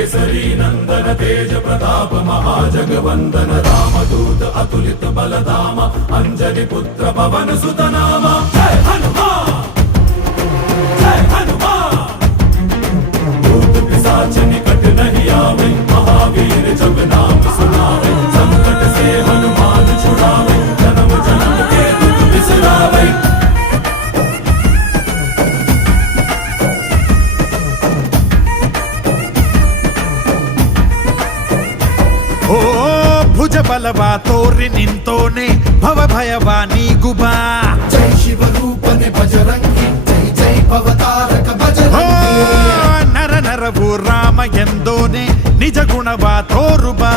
केसरी नंदन तेज प्रताप महाजगवंदन रामदूत अतुलित बलधाम अंजनी पुत्र पवन सुत नाम जय हनुमान जय हनुमान। भूत पिशाच निकट नहीं आवे महावीर जब नाम सुनावे संकट से हनुमान छुड़ावे जन्म जन्म के दुख बिसरावे। ಓ ಭುಜ ಬಲವ ತೋರಿ ನಿಂತೋನೆ ಭವ ಭಯವ ನೀಗುಬಾ ಜೈ ಶಿವ ರೂಪನೆ ಬಜರಂಗಿ ಜೈ ಜೈ ಭವತಾರಕ ಬಜರಂಗಿ ನರ ನರವು ರಾಮ ಎಂದೋನೆ ನಿಜ ಗುಣವ ತೋರುಬಾ